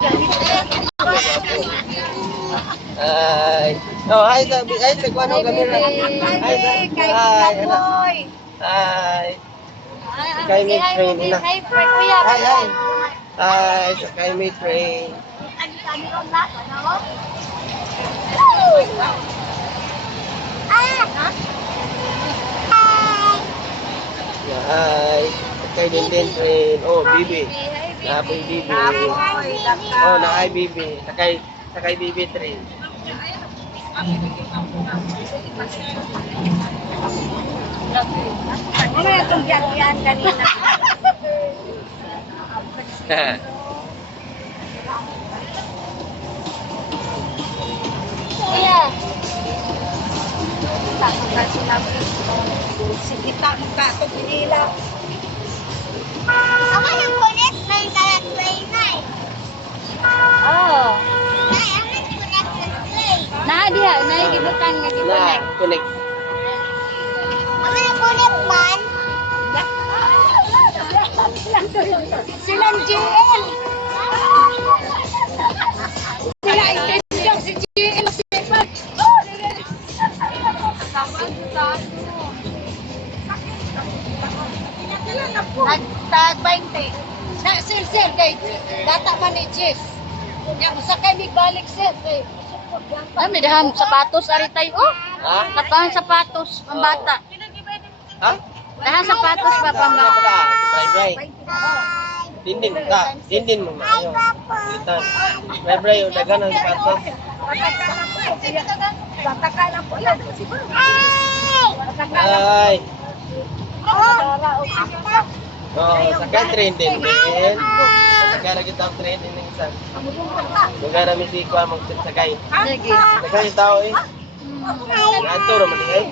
Ay. Oh, hi sabi. Ay, nagkuhan ko kami. Hi. Hi. Hi. Kay may train na. Hi, hi. Hi, kay may train. Hi. Kay din train. Oh, bibi. Napoy bibi. Oh, na hi bibi. Sakay bibi train. Ano itong yan kanina? Iya. Sige, ka ito pinila. Ako yung connect na yung train na eh. Oh. Ay, ako yung connect na train. Nah dia, naik gibutan nga Na, gibutan. connect. Ako yung connect man. Silang JL. Sila intention si JL Stefan. Tag 20. Sa sir kay data man ni Jeff. Yang sakay balik sir kay. Ay, may dahang sapatos ari tayo. Oh, Ha? katang sapatos pambata. Ha? Dahang sapatos ba pambata? Bray. Dindin ka. Dindin mo na. Ayaw. Litan. Bray, yung dagan ang sapatos. Tatakalan po yan. Ay. Oh, sakay train din. Sakay na kita ang train din ng isa. Lugar namin si Kuya magsakay. Sige. Sakay yung tao eh. Ato naman eh.